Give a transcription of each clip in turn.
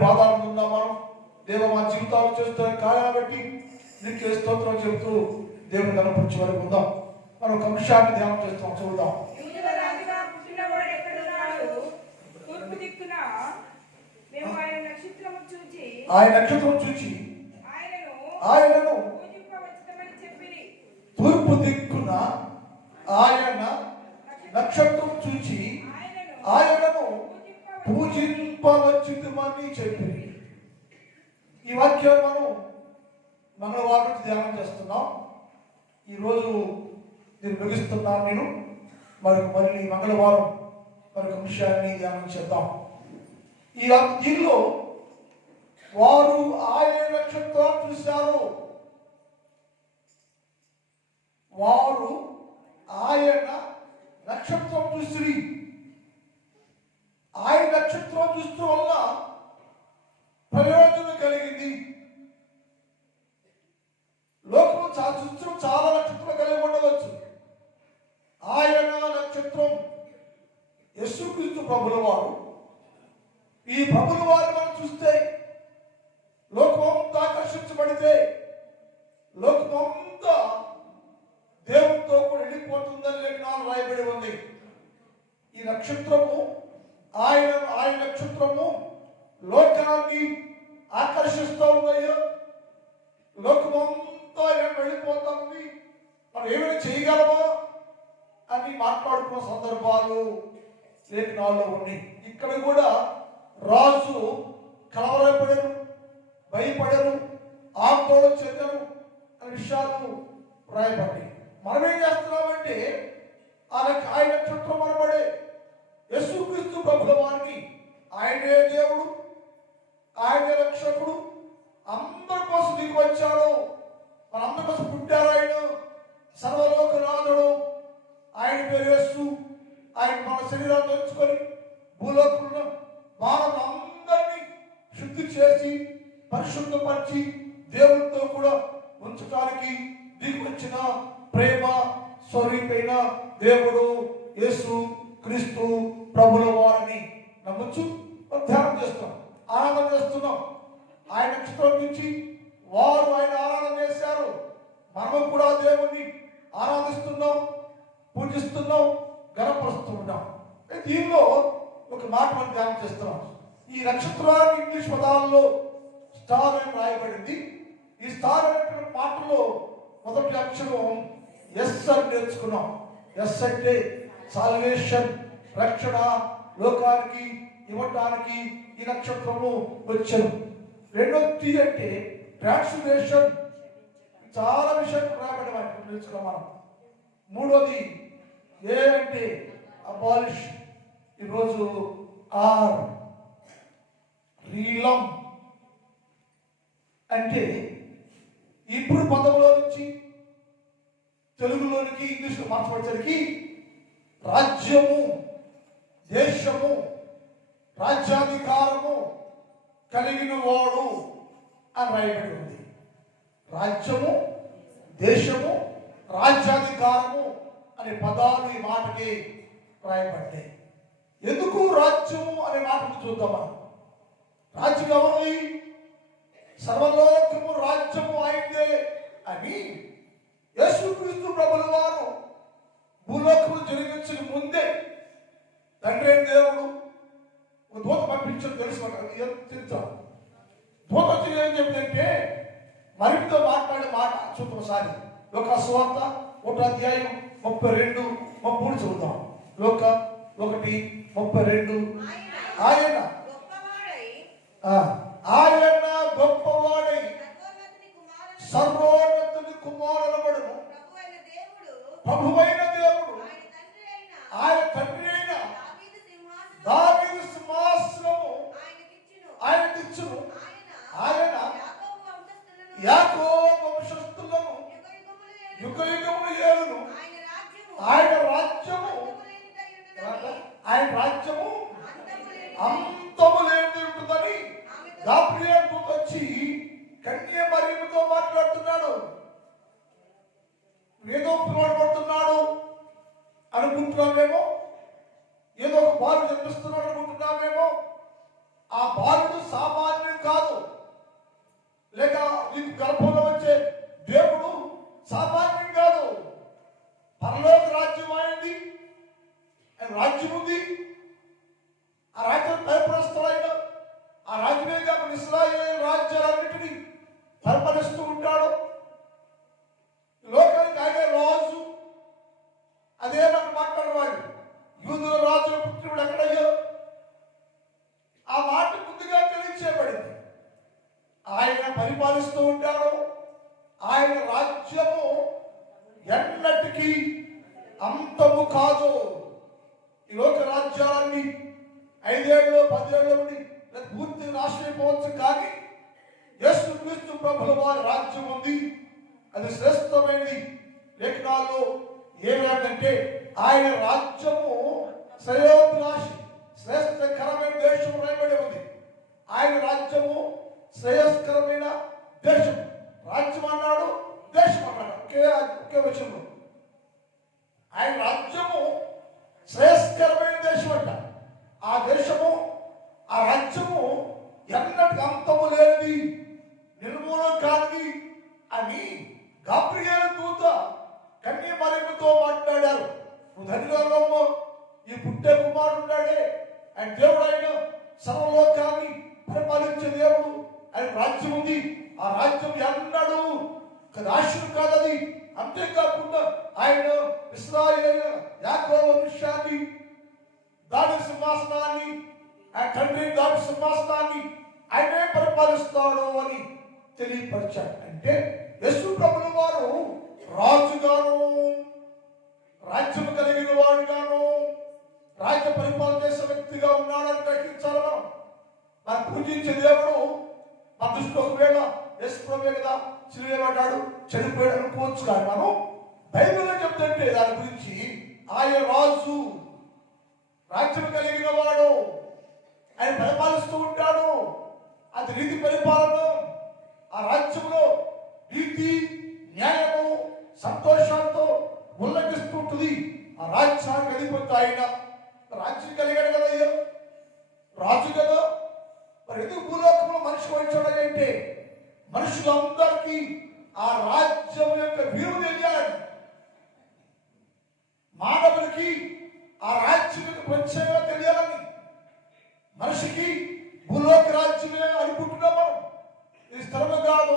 పాదాలను ఉన్నాం మనం. దేవ మా జీవితాలు చేస్తున్న కార్యాలను బట్టి నీకే స్తోత్రం చెబుతూ దేవుని కనపరిచే వరకు ఉందాం. మనం ఒక అంశాన్ని ధ్యానం చేస్తాం, చూద్దాం. ఆయన నక్షత్రం చూచి ఆయనను తూర్పు దిక్కున ఆయన నక్షత్రం చూచి ఆయనను పూజింపవచ్చుమని చెప్పి. ఈ వాక్యం మనం మంగళవారం నుంచి ధ్యానం చేస్తున్నాం. ఈరోజు నేను ముగిస్తున్నాను. నేను మళ్ళీ మంగళవారం మరొక అంశాన్ని ధ్యానం చేద్దాం. దీనిలో వారు ఆయన నక్షత్రం చూశారు. వారు ఆయన నక్షత్రం చూసి, ఆయన నక్షత్రం చూస్తూ వల్ల ప్రయోజనం కలిగింది. లోకంలో చాలా నక్షత్రం కలిగి ఉండవచ్చు. ఆయన నక్షత్రం యేసుక్రీస్తు ప్రభుల వారు. ఈ ప్రభుల వారు మనం చూస్తే లోకమంతా ఆకర్షించబడితే లోకమంతా దేవునితో కూడా వెళ్ళిపోతుందని లేఖనాలు రాయబడి ఉంది. ఈ నక్షత్రము ఆయన నక్షత్రము లోకాన్ని ఆకర్షిస్తూ ఉందయ్యా. లోకమంతా వెళ్ళిపోతుంది, మనం ఏమైనా చేయగలమా అని మాట్లాడుకున్న సందర్భాలు లేఖనాల్లో ఉన్నాయి. ఇక్కడ కూడా రాజు కలవరపడరు, భయపడరు, ఆందోళన చెందరు అనే విషయాలు రాయబడ్డాయి. మనం ఏం చేస్తున్నామంటే ఆయన నక్షత్రం మనబడే యేసుక్రీస్తు ప్రభుల వారిని, ఆయనే దేవుడు, ఆయనే రక్షకుడు, అందరి కోసం దిగి వచ్చాడు, మనందరి కోసం పుట్టారు. ఆయన సర్వలోకనాథుడు, ఆయన పేరు యేసు. ఆయన మన శరీరాన్ని తెచ్చుకొని భూలోకంలో మానవులందరినీ శుద్ధి చేసి పరిశుద్ధపరిచి దేవునితో కూడా ఉంచడానికి దిగి వచ్చిన ప్రేమ స్వరూపైన దేవుడు యేసు క్రీస్తు ప్రభుల వారిని నమ్మచ్చు. ధ్యానం చేస్తాం, ఆరాధన చేస్తున్నాం. ఆయన నక్షత్రం నుంచి వారు ఆయన ఆరాధన చేశారు. మనం కూడా దేవుణ్ణి ఆరాధిస్తున్నాం, పూజిస్తున్నాం, గణపరుస్తున్నాం. దీనిలో ఒక మాట మనం ధ్యానం చేస్తున్నాం. ఈ నక్షత్రానికి ఇంగ్లీష్ పదాలలో స్టార్ అని రాయబడింది. ఈ స్టార్ అనే మాటలో మొదటి అక్షరం ఎస్ అని నేర్చుకున్నాం. ఎస్ అంటే సాల్వేషన్, రక్షణ, లోకానికి ఇవ్వటానికి ఈ నక్షత్రము వచ్చాను. రెండోది టీ అంటే ట్రాన్స్ఫర్మేషన్, చాలా విషయాలు రాయబడి నేర్చుకున్నాం మనం. మూడోది ఏ అంటే అబాలిష్, ఈరోజు ఆర్ రీలం అంటే ఇప్పుడు పదంలో నుంచి తెలుగులోనికి ఇంగ్లీష్లో మార్చబడేసరికి రాజ్యము, దేశము, రాజ్యాధికారము కలిగిన వాడు అని రాయబడి ఉంది. రాజ్యము, దేశము, రాజ్యాధికారము అనే పదాలు ఈ మాటకి రాయబడ్డాయి. ఎందుకు రాజ్యము అనే మాటను చూద్దాం మనం. రాజ్యం ఎవరి? సర్వలోకము రాజ్యము అయిందే అని యేసుక్రీస్తు ప్రభుల వారు భూలోకము జన్మించక ముందే తండ్రి అయిన దేవుడు ఒక దూత పంపించడం తెలుసు. దూత వచ్చి ఏం చెప్పిందంటే మరితో మాట్లాడే మాట చూద్దాం. లోక సువార్త 1 అధ్యాయం 32, 33 చూద్దాం. లోక 1:32 ఆయన గొప్పవాడై సర్వోన్నతుని కుమారుడబడును. ప్రభువైన దేవుడు ఆయన తండ్రి అయిన దావీదు సింహాసనము ఆయనకిచ్చును. ఆయన యాకోబు వంశస్థులను యుగయుగములు ఏలును. ఆయన రాజ్యము అంతము లేనిది ఉంటుందని గాబ్రియల్ దూత వచ్చి కన్య మరియమ్మతో మాట్లాడుతున్నాడు. ఏదో పిలువబడుతున్నాడు అనుకుంటున్నామేమో, ఏదో ఒక బాలుడు జన్మిస్తున్నాడు అనుకుంటున్నామేమో. ఆ బాలుడు సామాన్య పరిపాలిస్తూ ఉంటాడు. ఆయన రాజ్యము ఎన్నటికీ అంతము కాదు. ఈ లోక రాజ్యాలన్నీ 5 ఏళ్ళు 10 ఏళ్ళు ఉండి పూర్తిగా నాశనం అయిపోవచ్చు. కానీ యేసుక్రీస్తు ప్రభుల వారి రాజ్యం ఉంది, అది శ్రేష్టమైనది. లేఖనాల్లో ఏమంటే ఆయన రాజ్యము శ్రేయోభిలాషి, శ్రేష్టకరమైన దేశం రాయబడి ఉంది. ఆయన రాజ్యము శ్రేయస్కరమైన దేశం. రాజ్యం అన్నాడు, దేశం అన్నాడు, ఒకే వచనంలో. ఆయన రాజ్యము శ్రేయస్కరమైన దేశం అంట. ఆ దేశము, ఆ రాజ్యము ఎన్నటికి అంతము లేనిది, నిర్మూలం కానిది అని గాబ్రియేలు దూత కన్య మరియమ్మతో మాట్లాడారు. నువ్వు ధన్యురాలమ్మో, ఈ పుట్టే కుమారుడు ఉన్నాడే, ఆయన దేవుడు, ఆయన సర్వలోకాన్ని పరిపాలించే దేవుడు, ఆయన రాజ్యం ఉంది. ఆ రాజ్యం ఎన్నడూ రాష్ట్రం కాదది. అంతేకాకుండా ఆయన ఇశ్రాయేలు యాకోబు వంశాన్ని, దాని సింహాసనాన్ని, ఆ తండ్రి దాని సింహాసనాన్ని ఆయనే పరిపాలిస్తాడు అని తెలియపరిచాడు. అంటే యేసు ప్రభుల వారు రాజుగాను, రాజ్యం కలిగిన వాడుగాను, రాజ్య పరిపాలన చేసే వ్యక్తిగా ఉన్నాడని గ్రహించాలి. మనం పూజించే దేవుడు మన దృష్టిలో ఒకవేళ యేసు ప్రభువే కదా సిలువేయబడ్డాడు, చనిపోయాడు అనుకోవచ్చు. కానీ మనం బైబిల్లో చెప్తుంటే దాని గురించి ఆయన రాజు, రాజ్యం కలిగిన వాడు, ఆయన పరిపాలిస్తూ ఉంటాడు. అది నీతి పరిపాలన. ఆ రాజ్యంలో నీతి, న్యాయము, సంతోషాలతో ఉల్లగిస్తుంటుంది. ఆ రాజ్యానికి అధిపతి ఆయన. రాజ్యం కలిగాడు కదా, అయ్యో రాజు కదా. మరి ఎందుకు భూలోకంలో మనిషి వచ్చాడంటే మనుషులందరికీ ఆ రాజ్యం యొక్క విలువ తెలియాలని, మానవులకి ఆ రాజ్యం యొక్క ప్రత్యేకత తెలియాలని. మనిషికి భూలోక రాజ్యమే అనుకుంటున్నాం మనం. ఇది స్థలము కాదు,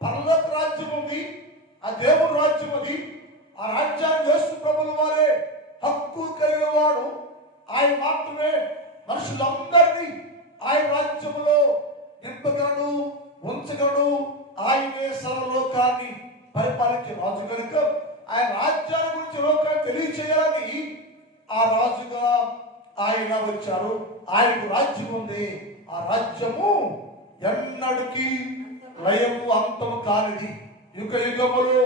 పరలోక రాజ్యం ఉంది, ఆ దేవుని రాజ్యం అది. ఆ రాజ్యాన్ని యేసు ప్రభుల వారే హక్కు కలిగిన వాడు. ఆయన మాత్రమే మనుషులందరినీ ఆయన రాజ్యంలో నింపగలడు, ఉంచగలడు. ఆయనే సర్వలోకాన్ని పరిపాలించే రాజు కనుక ఆయన రాజ్యాన్ని గురించి లోకాన్ని తెలియచేయాలని ఆ రాజుగా ఆయన వచ్చారు. ఆయనకు రాజ్యం ఉంది. ఆ రాజ్యము ఎన్నడికి లయము అంతము కానిది, యుగ యుగములు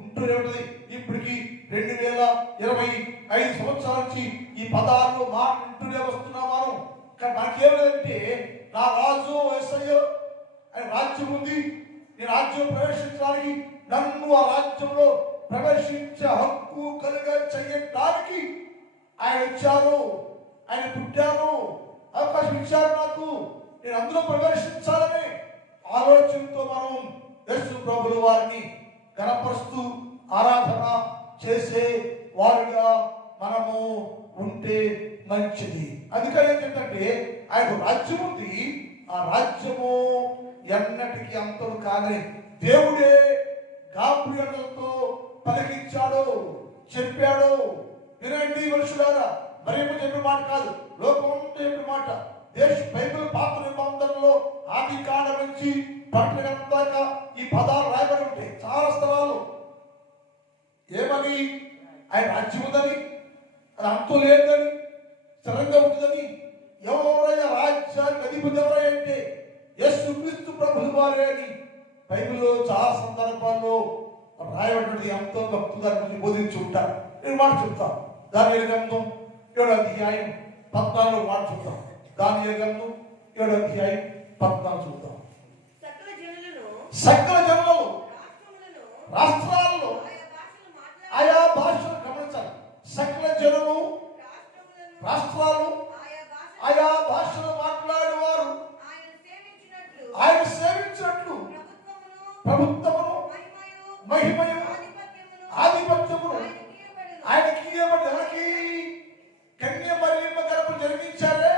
ఉంటూనే ఉంటుంది. ఇప్పటికి 2025 సంవత్సరాల నుంచి ఈ పదాలు మాట వింటూనే వస్తున్నాం మనం. కానీ నాకేమంటే నా రాజు యేసయ్య, ఆయన రాజ్యం ఉంది. ఈ రాజ్యం ప్రవేశించడానికి, నన్ను ఆ రాజ్యంలో ప్రవేశించే హక్కు కలిగ చేయడానికి ఆయన వచ్చారు, ఆయన పుట్టారు, అవకాశం ఇచ్చారు నాకు. నేను అందులో ప్రవేశించాలని ఆలోచనతో మనం యేసు ప్రభుల వారిని గణపరుస్తూ ఆరాధన చేసే వారుగా మనము ఉంటే మంచిది. అందుకని ఏంటంటే ఆయన రాజ్యం ఉంది. ఆ రాజ్యము ఎన్నటికీ అంతము కాదని దేవుడే గాబ్రియేలుతో పలికించాడు, చెప్పాడు. వినండి మనుషులారా, మరేమో చెప్పిన మాట కాదు, లోకం చెప్పిన మాట. బైబిల్ పాత నిబంధనలో ఆది కాండం నుంచి ప్రకటన దాకా ఈ పదాలు రాయబడి ఉంటాయి. చాలా స్థలాలు ఏమని, ఆయన రాజ్యం ఉందని, అది అంతు లేదని, స్థిరంగా ఉంటుందని. ఎవరైనా రాజ్యానికి అధిపతి ఎవరంటే యేసుక్రీస్తు ప్రభుల వారే అని బైబిల్లో చాలా సందర్భాల్లో రాయబడి ఎంతో భక్తులు దాని గురించి బోధించి ఉంటారు. నేను మాట చెప్తాను. దానియేలు గ్రంథం 7వ అధ్యాయం 14 మాట చూద్దాం. దానియేలు గ్రంథం 7వ అధ్యాయం 14 చూద్దాం. సకల జనులు రాష్ట్రాల్లో ఆయా భాషలు గమనించాలి. సకల జనులు, రాష్ట్రాలు, ఆయా భాషలు మాట్లాడేవారు ఆయన సేవించినట్లు ప్రభుత్వమును, మహిమయు, ఆధిపత్యమును ఆయనకి ఎవరికి కన్య మరియమ్మ గర్భం జరిగించారే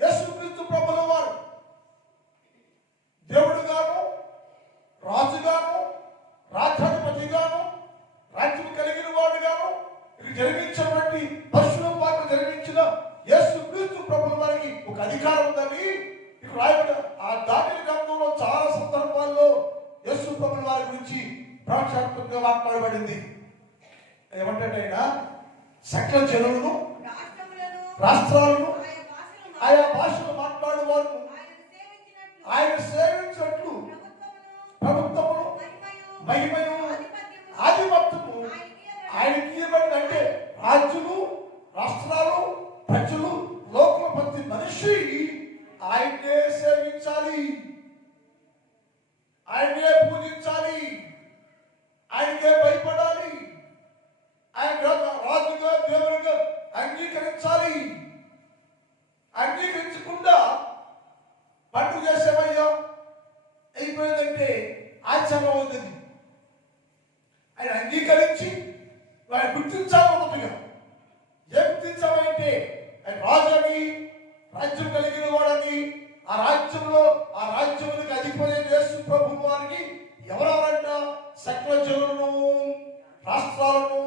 యేసుక్రీస్తు ప్రభుల వారు. దేవుడుగాను, రాజుగాను, రాజ్యాధిపతిగాను, రాజ్యం కలిగిన వాడుగాను ఇది జరిగించినటువంటి పశువుల పాక జరిగించిన యేసుక్రీస్తు ప్రభుల వారికి ఒక అధికారం ఉందని ఇక్కడ రాయబడి. ఆ దానియేలు గ్రంథంలో చాలా సకల జనులను, రాష్ట్రాలను, ఆయా భాషలు మాట్లాడే వారు ఆయన సేవించినట్లు ప్రభుత్వమును, మహిమయు, ఆధిపత్యము ఆయనకి ఇవ్వబడింది. అంటే రాజ్యులు, రాష్ట్రాలు, ప్రజలు, లోకం ప్రతి మనిషి ఆయన్నే సేవించాలి, ఆయన్నే పూజించాలి, ఆయనకే భయపడాలి, ఆయన రాజుగా దేవునిగా అంగీకరించాలి. అంగీకరించకుండా పండుగ చేసేవయ్యా అయిపోయిందంటే ఆశ్చర్యం అవుతుంది. ఆయన అంగీకరించి ఆయన గుర్తించాలి. మొదటిగా ఏ గుర్తించాలంటే ఆయన రాజుని, రాజ్యం కలిగిన వాడని, ఆ రాజ్యమునికి అధిపతి యేసు ప్రభు వారికి ఎవరెవరంట? సకల జనులను, రాష్ట్రాలను,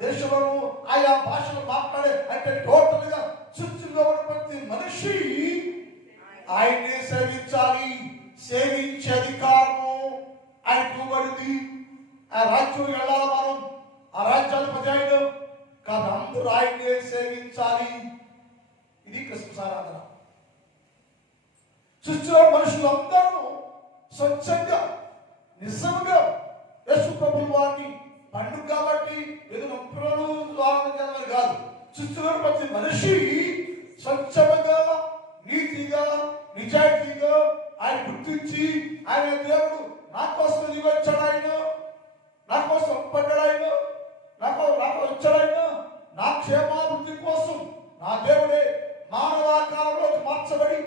దేశాలను, ఆయా భాషలు మాట్లాడే అంటే టోటల్ గా సృష్టిలో ఉన్న ప్రతి మనిషి ఆయన్ని సేవించాలి. సేవించే అధికారము ఆయనకు ఇవ్వబడింది. ఆ రాజ్యం వెళ్ళాలి మనం, ఆ రాజ్యాధిపతి ఆయన కాదు, అందరూ ఆయన్నే సేవించాలి. ఇది క్రిస్మస్ ఆరాధన. సృష్టిలో మనుషులందరూ స్వచ్ఛంగా నిజంగా యేసు ప్రభువు వారిని పండుగ కాబట్టి ఏదో నొప్పులను ఆనందించాలని కాదు. సృష్టిలో ప్రతి మనిషి స్వచ్ఛంగా, నీతిగా, నిజాయితీగా ఆయన గుర్తించి ఆయన దేవుడు నా కోసం వచ్చాడు, ఆయన నా కోసం పడ్డాడు, ఆయన నాకు వచ్చాడు, ఆయన నా క్షేమాభివృద్ధి కోసం నా దేవుడే మానవాకారంలోకి మార్చబడి,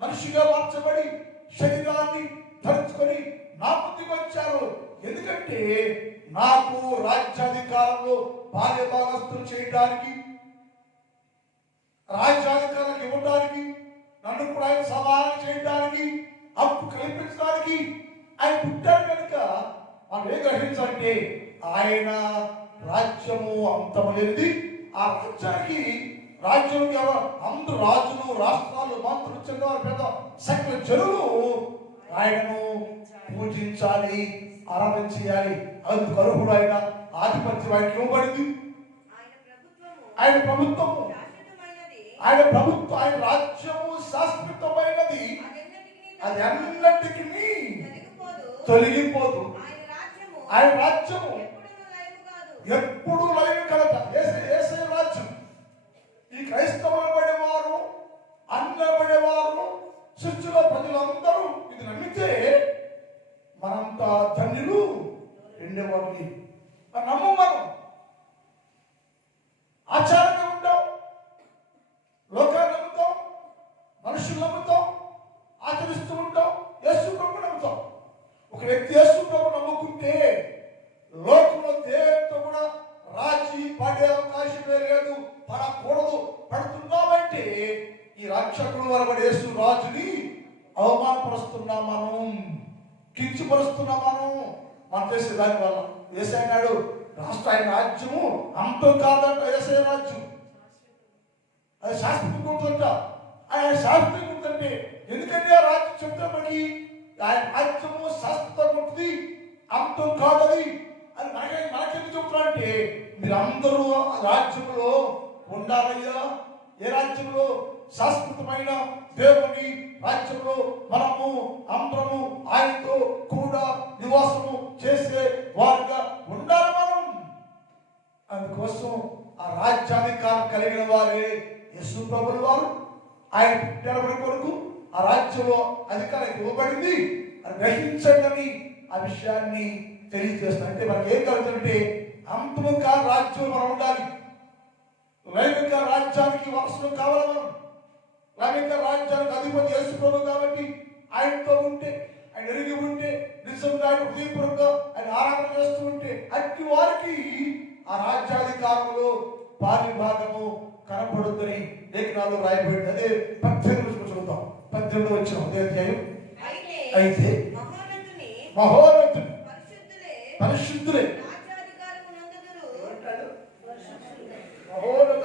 మనిషిగా మార్చబడి, శరీరాన్ని ధరించుకొని నా బుద్ధికి వచ్చారు. ఎందుకంటే నాకు రాజ్యాధికారంలో భార్య భాగస్తులు చేయడానికి, రాజ్యాధికారాలకు ఇవ్వడానికి, నన్ను కూడా ఆయన సమానం చేయడానికి, హక్కు కల్పించడానికి ఆయన పుట్టారు. కనుక మనం ఏం గ్రహించాలంటే ఆయన రాజ్యము అంతమనేది. ఆ రాజ్యానికి అందరు రాజులు, రాష్ట్రాలు, మంత్రులు, చిన్నవారు, పెద్ద సకల జనులు ఆయనను పూజించాలి, ఆరాధన చేయాలి. అందుకు అర్హుడు ఆయన. ఆధిపత్యం ఆయనకి ఇవ్వబడింది. ఆయన ప్రభుత్వము, ఆయన రాజ్యము శాశ్వతమైనది. అది అన్నిటికీ తొలగిపోదు. ఆయన రాజ్యము ఎప్పుడు లైవ్ కలట. యేసయ్య రాజ్యం. ఈ క్రైస్తవులు పడేవారు, అన్న పడేవారు, సృష్టిలో ప్రజలందరూ ఇది నమ్మితే మనంతా ధన్యులు రెండేవారికి నమ్మం. మనం ఆచారంగా ఉంటాం, లోకాన్ని నమ్ముతాం, మనుషులు నమ్ముతాం, ఆచరిస్తూ ఉంటాం, యేసు ప్రభు నమ్ముతాం. ఒక వ్యక్తి యేసు ప్రభు నమ్ముకుంటే లోకంలో దేంతో కూడా రాజీ పడే అవకాశమే లేదు, పడకూడదు. పడుతున్నామంటే ఈ రక్షకుడు వరబడి యేసు రాజుని అవమానపరుస్తున్నాం, మనం కించపరుస్తున్నాం. మనం చేసే దాని వల్ల యేసయ్య అన్నాడు, రాష్ట్ర ఆయన రాజ్యము అంతం కాదంట. యేసయ్య రాజ్యం అది శాస్త్రం గుర్తుంట. ఆయన శాస్త్రం గుర్తుంటే ఎందుకంటే ఆ రాజ్యం చెప్తామని ఆయన రాజ్యము శాస్త్రం ఉంటుంది, అంతం కాదది అని మనకెందుకు చెప్తున్నా అంటే మీరందరూ ఆ రాజ్యంలో ఉండాలయ్యా. ఏ రాజ్యంలో? శాశ్వతమైన దేవుని రాజ్యంలో మనము అందరము ఆయనతో కూడా నివాసము చేసే వారుగా ఉండాలి మనం. అందుకోసం ఆ రాజ్యాధికారం కలిగిన వారే యేసు ప్రభుల వారు. ఆయన పుట్టిన కొరకు ఆ రాజ్యంలో అధికారం ఇవ్వబడింది అని గ్రహించండి. ఆ విషయాన్ని తెలియజేస్తాం. అంటే మనకి ఏం కలుగుతుందంటే అంతముగా రాజ్యం మనం ఉండాలి. లైంగిక రాజ్యానికి వారసులు కావాలి మనం. లైంగిక రాజ్యానికి అధిపతి యేసు ప్రభు కాబట్టి ఆయనతో ఉంటే, ఆయన ఎరిగి ఉంటే, నిజంగా ఆయన హృదయపూర్వకంగా ఆయన ఆరాధన చేస్తూ ఉంటే అట్టి వారికి ఆ రాజ్యాధికారంలో పారిభాగము కనపడుతుందని లేఖనాల్లో రాయబడింది. అదే 18 చదువుతాం. 18 వచ్చిన అదే అధ్యాయం. అయితే మహోన్నతుని పరిశుద్ధులే మహోన్నత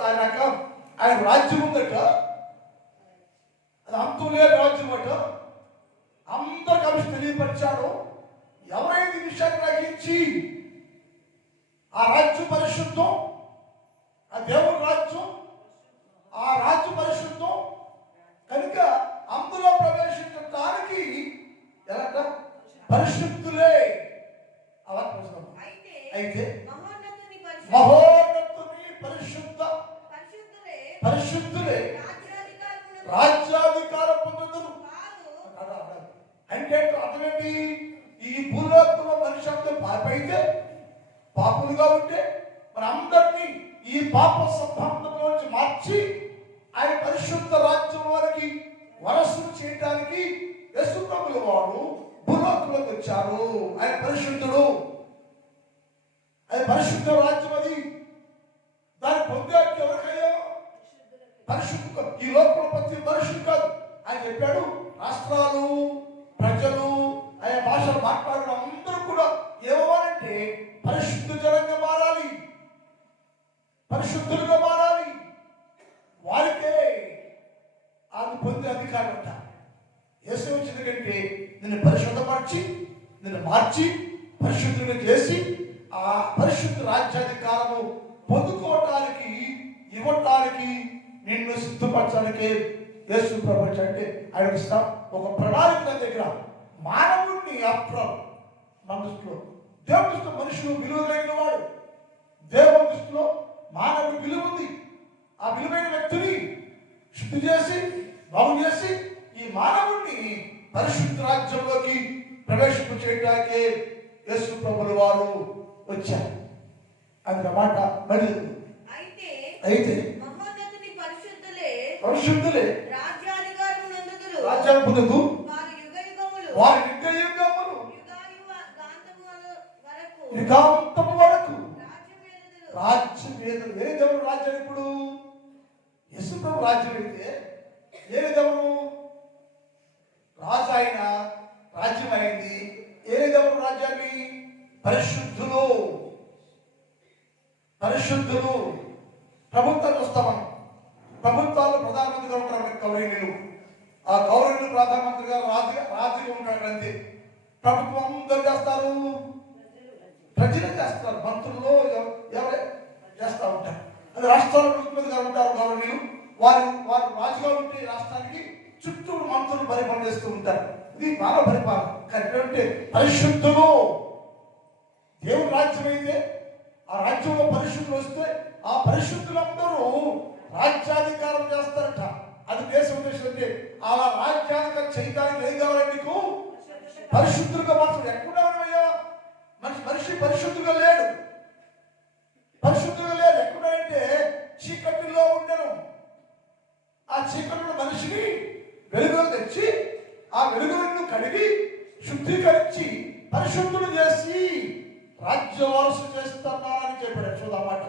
ఆయన రాజ్యం ఉందట. అది అంతం లేని రాజ్యం అట. అందరు కలిసి తెలియపరిచాడు. ఎవరైతే ఈ విషయాన్ని గ్రహించి ఆ రాజ్యం పరిశుద్ధం, ఆ పరిశుద్ధులే. అయితే మహోన్నతుని పరిశుద్ధులే రాజ్యాధికారం పొందుదురు. అంటే అర్థమేంటి? ఈ భూలోకంలో మనిషి అంతా పాపైతే, పాపులుగా ఉంటే మనందరినీ ఈ పాప సంబంధంలో నుంచి మార్చి ఆయన పరిశుద్ధ రాజ్యం వారికి వరసలు చేయడానికి యేసు ప్రభువు వారు భూలోకంలోకి వచ్చారు. ఆయన పరిశుద్ధుడు. అది పరిశుద్ధ రాజ్యం. అది దాన్ని పొందానికి ఎవరికయ్యా? పరిశుద్ధ. ఈ లోకంలో ప్రతి మనుషులు కాదు. ఆయన చెప్పాడు రాష్ట్రాలు, ప్రజలు, ఆయా భాషలు మాట్లాడిన అందరూ కూడా ఏమవ్వాలంటే పరిశుద్ధ జనంగా మారాలి, పరిశుద్ధులుగా మారాలి. వారికే అది పొందే అధికారం అంట. యేసు వచ్చింది కంటే నిన్ను పరిశుద్ధపరిచి, నిన్ను మార్చి, పరిశుద్ధులుగా చేసి ఆ పరిశుద్ధ రాజ్యాధికారము పొందుకోవటానికి, ఇవ్వటానికి, నిన్ను సిద్ధపరచడానికి యేసు ప్రభువు అంటే ఆయన ఇస్తాం ఒక ప్రణాళిక దగ్గర. మానవుడిని అప్రం మన దృష్టిలో, దేవుని దృష్టిలో మనుషులు విలువ లేని వాడు. దేవుని దృష్టిలో మానవుడి విలువ ఉంది. ఆ విలువైన వ్యక్తిని శుద్ధి చేసి, బాగు చేసి ఈ మానవుడిని పరిశుద్ధ రాజ్యంలోకి ప్రవేశింప చేయడానికి యేసు ప్రభువు వారు వచ్చారు. అది మాట మరి. అయితే పరిశుద్ధులే రాజ్యాన్ని పొందుతూ వారి యుగాంతము వరకు రాజ్యం లేదు. ఏ దేవుడు రాజ్యం? ఇప్పుడు యేసు ప్రభు రాజ్యం అయితే ఏ దేవుడు రాజు? ఆయన రాజ్యం అయింది. ఏ దేవుడు రాజ్యాన్ని? పరిశుద్ధులు. ప్రభుత్వాలు వస్తామని, ప్రభుత్వాలు ప్రధానమంత్రిగా ఉంటారు కౌరవులు. ఆ కౌరవులు ప్రధానమంత్రిగా రాజుగా ఉంటాడు. అంతే. ప్రభుత్వం అందరూ చేస్తారు, ప్రజలు చేస్తారు. మంత్రులు ఎవరే చేస్తూ ఉంటారు. అది రాష్ట్రాల ముఖ్యమంత్రిగా ఉంటారు కౌరవులు. వారు రాజుగా ఉంటే రాష్ట్రానికి చుట్టూ మంత్రులు పరిపాలన చేస్తూ ఉంటారు. ఇది మానవ పరిపాలన. కానీ పరిశుద్ధులు. దేవుని రాజ్యం అయితే ఆ రాజ్యంలో పరిశుద్ధులు వస్తే ఆ పరిశుద్ధులందరూ రాజ్యాధికారం చేస్తారట. అది దేశ ఉద్దేశం. అంటే అలా రాజ్యాధికారం చేయడానికి ఏం కావాలి? నీకు పరిశుద్ధులుగా మాత్రం. ఎక్కడున్నావయ్యా? మనిషి పరిశుద్ధుగా లేడు. ఎక్కడంటే చీకటిలో ఉండను. ఆ చీకటిలో మనిషిని వెలుగులో తెచ్చి ఆ వెలుగులను కడిగి శుద్ధీకరించి పరిశుద్ధులు చేసి రాజ్యవారసు చేస్తున్నానని చెప్పాడు. చూద్దామాట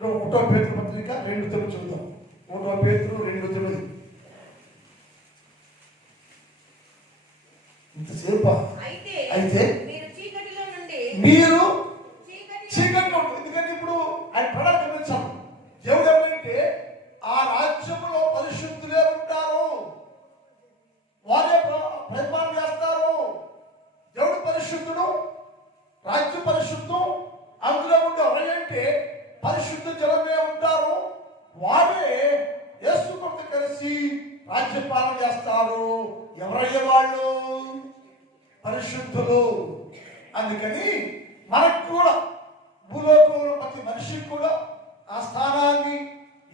1 పేతురు పత్రిక 2:9 చూద్దాం. 1 పేతురు 2:9. ఇంతసేపు అయితే మీరు చీకటిలో. ఎందుకంటే ఇప్పుడు ఆయన ప్రణాళిక గమనించాం. దేవుడు ఏమంటే ఆ రాజ్యంలో పరిశుద్ధులే ఉంటారు, వారే పరిపాలన చేస్తారు. దేవుడు పరిశుద్ధుడు, రాజ్యం పరిశుద్ధం. అందులో ఉండే ఎవరంటే పరిశుద్ధ జనమే ఉంటారు. వారే యేసుతో కలిసి రాజ్యపాలన చేస్తారు. ఎవరయ్యే వాళ్ళు? పరిశుద్ధులు. అందుకని మనకు కూడా భూలోకంలో ప్రతి మనిషికి కూడా ఆ స్థానాన్ని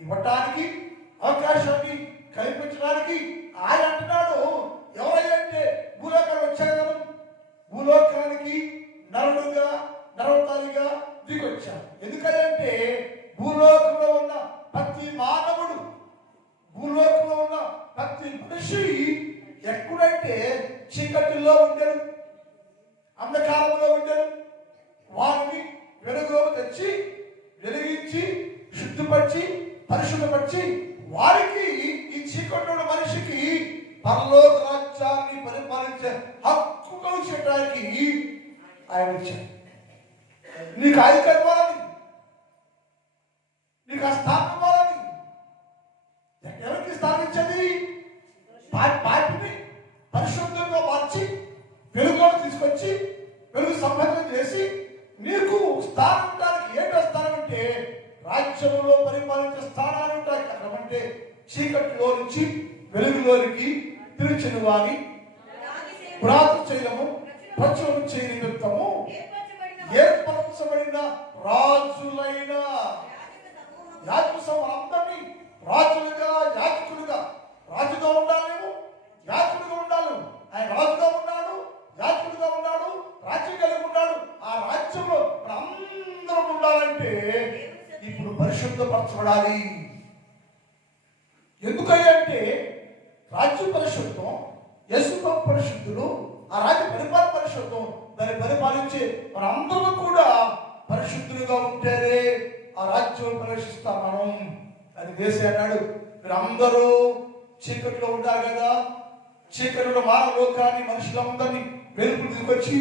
ఇవ్వటానికి, అవకాశాన్ని కల్పించడానికి ఆయన అంటున్నాడు. ఎవరైతే భూలోకానికి వచ్చారు, భూలోకానికి నరవతారిగా దిగొచ్చారు. ఎందుకంటే భూలోకంలో ఉన్న ప్రతి మానవుడు, భూలోకంలో ఉన్న ప్రతి మనిషి ఎక్కడంటే చీకటిలో ఉండరు, అంధకారంలో ఉండరు. వారిని వెలుగులోకి తెచ్చి వెలిగించి శుద్ధిపరిచి పరిశుద్ధపరిచి వారికి ఈ చీకటిలో మనిషికి పరలోక రాజ్యాన్ని పరిపాలించే హక్కు కలిగించడానికి ఆయన వచ్చాడు. నీకు అధికారం ఇవ్వాలని, నీకు ఆ స్థానం ఇవ్వాలని. ఎవరికి స్థానం ఇచ్చేది? పాపిని పరిశుద్ధంగా మార్చి వెలుగులో తీసుకొచ్చి వెలుగు సంబంధం చేసి నీకు స్థానం ఉండడానికి. ఏంటో స్థానం అంటే రాజ్యంలో పరిపాలించే స్థానాలు ఉంటాయి. అంటే చీకటిలో నుంచి వెలుగులోనికి పిలిచిన వారి పురాతన శైలము ప్రచురణ చేయ నిమిత్తము ఏర్పరచబడిన రాజులైన యాజక సమూహం అందరినీ రాజులుగా యాజకులుగా రాజుగా ఉండాలేమో యాజకులుగా ఉండాలి. ఆయన రాజుగా ఉన్నాడు, యాజకులుగా ఉన్నాడు, రాజ్యం కలిగి ఉన్నాడు. ఆ రాజ్యంలో అందరం ఉండాలంటే ఇప్పుడు పరిశుద్ధపరచబడాలి. ఎందుకయ్యా అంటే రాజ్య పరిశుద్ధం, యేసు పరిశుద్ధులు, ఆ రాజ్య పరిపాలన పరిశుద్ధం, దాన్ని పరిపాలించే మనందరూ కూడా పరిశుద్ధులుగా ఉంటేనే ఆ రాజ్యం ప్రవేశిస్తాం మనం అని దేశం అన్నాడు. మీరు అందరూ చీకటిలో ఉంటారు కదా, చీకటిలో మానవ లోకాన్ని మనుషులందరినీ వెలుగు తీసుకొచ్చి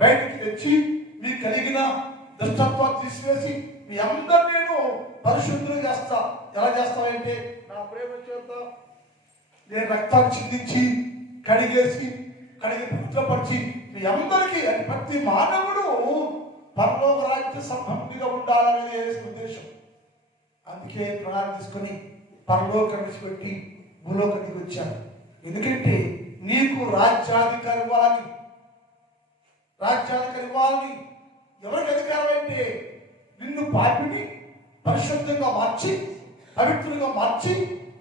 బయటికి తెచ్చి మీకు కలిగిన దుష్టత్వాన్ని తీసివేసి మీ అందరు నేను పరిశుద్ధులు చేస్తా. ఎలా చేస్తావంటే నా ప్రేమ చేత నేను రక్తాన్ని చిందించి కడిగి పవిత్రపరిచి మీ అందరికీ అని ప్రతి మానవుడు పరలోక రాజ్య సంబంధిగా ఉండాలనే ఉద్దేశం. అందుకే ప్రాణాలు తీసుకొని పరలోకం విడిచిపెట్టి భూలోకానికి వచ్చాను. ఎందుకంటే నీకు రాజ్యాధికారి ఇవ్వాలని. ఎవరికి అధికారం అంటే నిన్ను పాపిని పరిశుద్ధంగా మార్చి పవిత్రులుగా మార్చి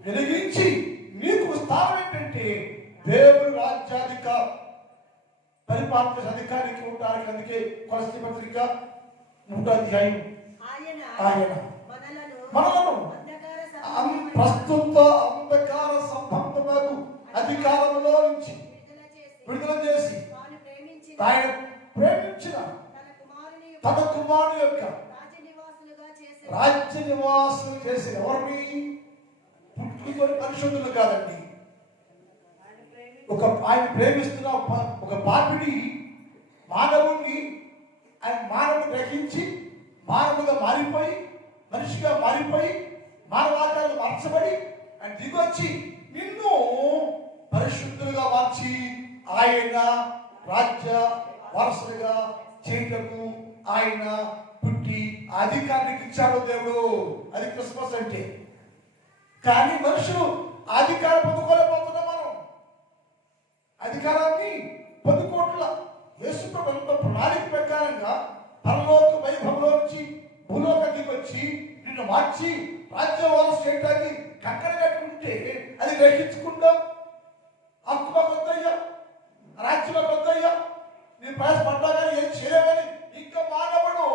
వెలిగించి నీకు స్థానం ఏంటంటే దేవుని రాజ్యాధికారి పరిపాలన అధికారికి ఉండడానికి. అందుకే కొలస్సీ పత్రిక 3వ అధ్యాయం ఆయన మనలను ప్రస్తుత అంధకార సంబంధమైన అధికారంలో నుంచి విడుదల చేసి ఆయన ప్రేమించిన తన కుమారుని యొక్క రాజ్య నివాసులు చేసి ఎవరిని పుట్టుకొని పరిశుద్ధులు కాదండి. ఆయన ప్రేమిస్తున్న ఒక పాపిడి మానవుణ్ణి ఆయన మానవుని గ్రహించి మానవుగా మారిపోయి మనిషిగా మారిపోయి మానవాకారాలు మార్చబడి ఆయన దిగొచ్చి నిన్ను పరిశుద్ధులుగా మార్చి ఆయన రాజ్య వారసులుగా చేయటకు ఆయన పుట్టి అధికారానికి ఇచ్చాడు దేవుడు. అది క్రిస్మస్ అంటే. కానీ మనుషులు అధికారం పొందుకోలేకపోతున్నాం. మనం అధికారాన్ని పొందుకోవట్ల. యేసు ప్రభువు ప్రణాళిక ప్రకారంగా పరలోక వైభవంలో నుంచి భూలోకానికి వచ్చి నిన్ను మార్చి రాజ్య వారసు చేయడానికి కక్కడ కట్టుకుంటే అది గ్రహించుకుంటాం. హక్కు వద్దయ్యా, రాజ్యం వద్దయ్యా, నీ ప్రయాసపడ్డా కానీ ఏం చేయలేమని ఇంకా మానవుడు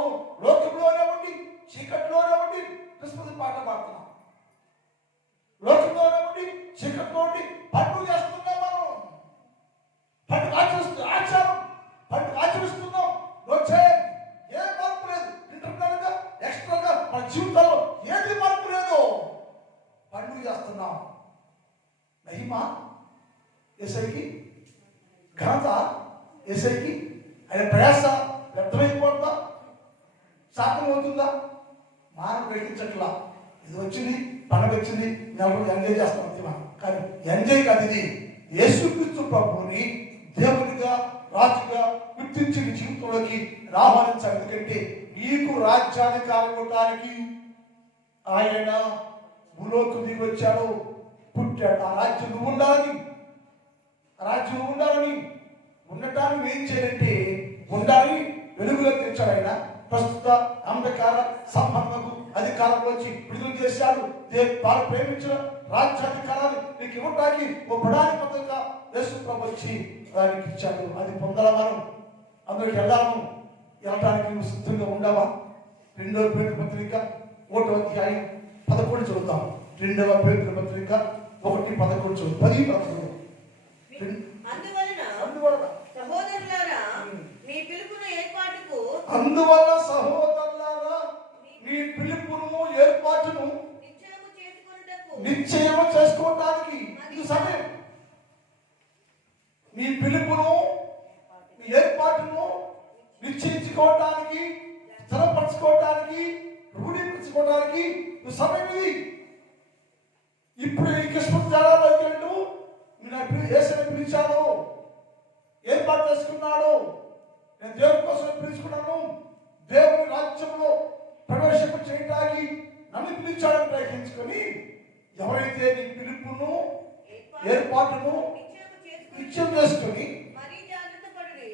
లోకంలోనే ఉండి చీకట్లోనే ఉండి క్రిస్మస్ పాట పాడుతున్నాం. లోకంలోనే ఉండి చీకట్లో ఉండి పండుగ చేస్తున్నాం. మనం పండుగ ఆచరిస్తున్నాం. ఏ మార్పు లేదు. ఇంటర్నల్ గా ఎక్స్ట్రాగా మన జీవితంలో ఏది మార్పు లేదు. పండుగ చేస్తున్నాం. మహిమ యేసయ్యకి, ఘనత యేసయ్యకి. ఆయన ప్రయాస వ్యర్థమైపోతుందా, సాధన అవుతుందా? మానవ గ్రహించట్లా. ఇది వచ్చింది, పండుగ వచ్చింది, ఎంజాయ్ చేస్తాం అంతే. కానీ ఎంజాయ్ కాదు ఇది. యేసుక్రీస్తు ప్రభువుని దేవునిగా రాజుగా గుర్తించి జీవితంలోకి ఆహ్వానించాలి. ఎందుకంటే నీకు రాజ్యాధికారం ఇవ్వడానికి ఆయన భూలోకం దిగి వచ్చాడు, పుట్టాడు. ఆ రాజ్యం నువ్వు ఉండాలని, ఉండటానికి ఏం చేయాలంటే ఉండాలి, వెలుగులో తెచ్చాడు. ఆయన ప్రస్తుత అంధకార సంబంధము అధికారంలోంచి విడుదల చేశాడు. తాను ప్రేమించిన రాజ్యాధికారాన్ని నీకు ఇవ్వడానికి ఓ బడాలి పద్ధతిగా యేసు ప్రభు వచ్చి దానికి ఇచ్చాడు. అది పొందాల మనం అందరికి వెళ్ళటానికి సిద్ధంగా ఉండవా? 2వ పేతురు పత్రిక 1వ అధ్యాయం 11 చదువుతాం. 2వ పేతురు పత్రిక 1:11 చదువు. 10:11. అందువల్ల సహోదరులారా మీ పిలుపును ఏర్పాటును నిశ్చయము చేసుకోవడానికి ఇది సమయం. నీ పిలుపును ఏర్పాటును నిశ్చయించుకోవడానికి, స్థిరపరచుకోవడానికి, రూఢీకరించుకోవడానికి సమయం ఇది. ఇప్పుడు ఈ క్రిస్మస్ జనాల్లోకి వెళ్ళు. నేను యేసుని పిలిచాను, ఏర్పాటు చేసుకున్నాడు. నేను దేవుని కోసం పిలుచుకున్నాను. దేవుని రాజ్యంలో ప్రవేశింప చేయడానికి నన్ను పిలిచాడని గ్రహించుకొని ఎవరైతే నీ పిలుపును ఏర్పాటును నిశ్చయం చేసుకుని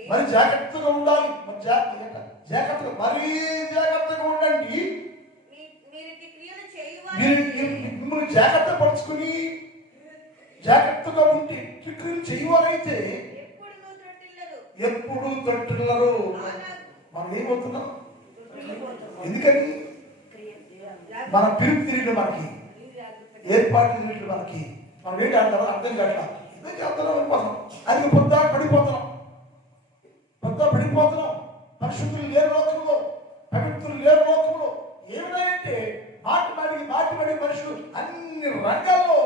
మరి జాగ్రత్తగా ఉండాలి. జాగ్రత్తగా మరీ జాగ్రత్తగా ఉండండి. మిమ్మల్ని జాగ్రత్త పరుచుకుని జాగ్రత్తగా ఉంటే క్రియలు చేయవాలైతే ఎప్పుడు తొట్టిల్లరు. మనం ఏమవుతున్నాం? ఎందుకని మన పిలుపు తిరిగి మనకి ఏర్పాటు తిరిగి మనకి మనం ఏంటి అంటారో అర్థం కావట్లా. ఇదే చేస్తున్నాం వెళ్ళిపోతున్నాం. అది పొద్దా పడిపోతున్నాం. పరిశుద్ధులు లేని లోకంలో, పవిత్రులు లేని లోకంలో ఏమిటంటే మాటి మనుషులు అన్ని రంగాల్లో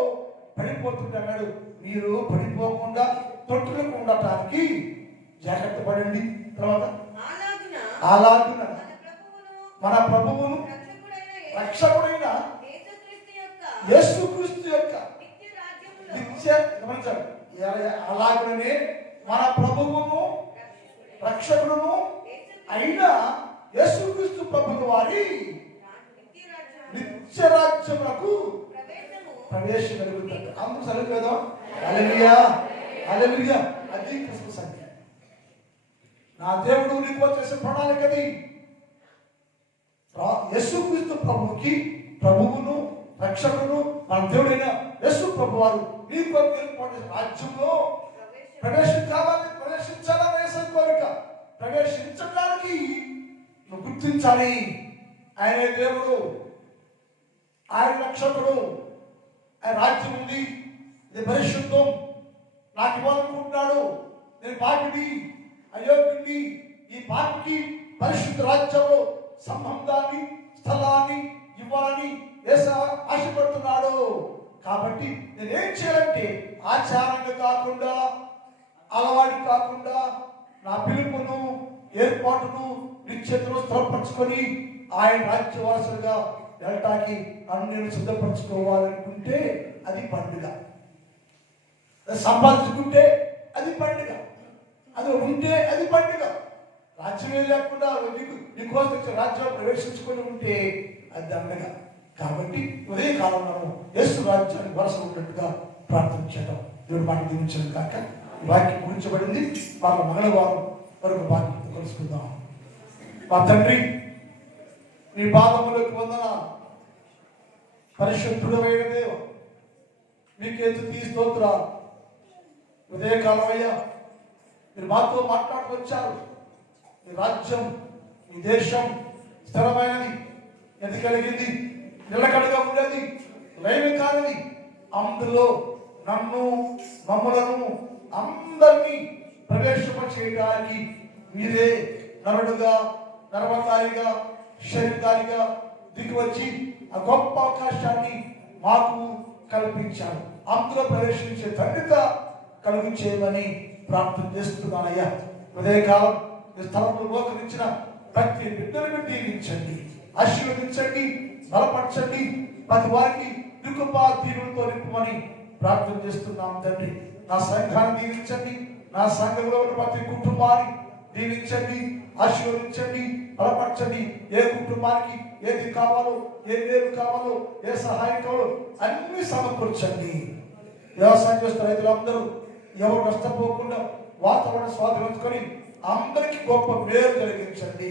పడిపోతుంటాడు. మీరు పడిపోకుండా తొట్టులకు ఉండటానికి జాగ్రత్త పడండి. తర్వాత అలాగున మన ప్రభువును రక్షకుడైన యేసుక్రీస్తు యొక్క గమనించాలి. అలాగనే మన ప్రభువును రక్షకుడును అయిన యేసుక్రీస్తు ప్రభువు వారి నిత్య రాజ్యములకు ప్రవేశం కలుగుతుంది. అందరూ చదువుకుందాం. హల్లెలూయా, హల్లెలూయా. అది క్రిస్మస్ అంటే నా దేవుడు నీకు చేసే ప్రణాళికది. యేసుక్రీస్తు ప్రభువును రక్షకుడు మన దేవుడైన యేసు ప్రభు వారు నీకు ఏర్పాటు రాజ్యంలో ప్రవేశించాలని వేసే కోరిక. ప్రవేశించడానికి నువ్వు గుర్తించాలి. ఆయనే దేవుడు, ఆయన రక్షకుడు, ఆయన రాజ్యం ఉంది. ఇది పరిశుద్ధం. నాకు ఇవ్వాలనుకుంటున్నాడు. నేను పాపిని, అయోగ్యుడిని. ఈ పాపికి పరిశుద్ధ రాజ్యంలో సంబంధాన్ని, స్థలాన్ని ఇవ్వాలని ఆశపడుతున్నాడు. కాబట్టి నేనేం చేయాలంటే ఆచారంగా కాకుండా, అలవాటు కాకుండా నా పిలుపును, ఏర్పాటును నిశ్చయతను స్థిరపరచుకొని ఆయన రాజ్య వారసులుగా వెళ్ళటానికి నన్ను నేను సిద్ధపరచుకోవాలనుకుంటే అది పండుగ. సంపాదించుకుంటే అది పండుగ. అది ఉంటే అది పండుగ. రాజ్యమే లేకుండా నీకోసం రాజ్యంలో ప్రవేశించుకొని ఉంటే అది దండగ. కాబట్టి ఉదయ కాలంలో యేసు రాజ్యానికి వరస ఉన్నట్టుగా ప్రార్థన చేయడం దేవుడు మాట దీవించడం కాక ఈ వాక్యం గురించబడింది. వాళ్ళ మంగళవారం వరకు వాక్యం కలుసుకుందాం. మా తండ్రి, నీ పాదములకు వందనాలు. పరిశుద్ధుడైన దేవ, మీకే స్తుతి స్తోత్రాలు. ఉదయకాలం అయ్యా, మీరు మాతో మాట్లాడుకొచ్చారు. మీ రాజ్యం, మీ దేశం స్థిరమైనది, ఎదగలిగింది, నిలకడగా ఉండేది, లైవ్ కానిది. అందులో నన్ను, మమ్మలను అందరినీ ప్రవేశింపచేయడానికి మీరే నరుడుగా, నరవతారిగా, శరీరాలిగా దిగివచ్చి ఆ గొప్ప అవకాశాన్ని మాకు కల్పించారు. అందులో ప్రవేశించే ధన్యత కలుగు చేయమని ప్రార్థన చేస్తున్నానయ్యా. ఉదయకాలం ఈ స్థలంలో మోకరించిన ప్రతి బిడ్డలను దీవించండి, ఆశీర్వదించండి, బలపరచండి. ప్రతి వారికి దిగుపా దీవులతో నింపమని ప్రార్థన చేస్తున్నాం తండ్రి. నా సంఘాన్ని దీవించండి, నా సంఘంలో ఉన్న ప్రతి కుటుంబాన్ని దీవించండి, ఆశీర్వదించండి, బలపరచండి. ఏ కుటుంబానికి ఏది కావాలో, ఏ మేలు కావాలో, ఏ సహాయం కావాలో అన్ని సమకూర్చండి. వ్యవసాయం చేస్తున్న రైతులందరూ ఎవరు నష్టపోకుండా వాతావరణ స్వాధీనించుకొని అందరికీ గొప్ప మేలు జరిగించండి.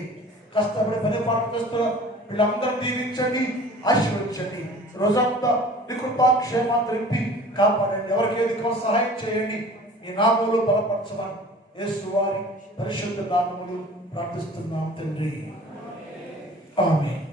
కష్టపడి పని పాటు చేస్తున్న వీళ్ళందరూ దీవించండి, ఆశీర్వదించండి. రోజంతా మీ కృపా క్షేమాన్ని నింపి కాపాడండి. ఎవరికి ఏది కావాలో సహాయం చేయండి. ఈ నామములో బలపరచమని యేసు వారి పరిశుద్ధ నామములు ప్రార్థిస్తున్నాం తండ్రి. ఆమేన్.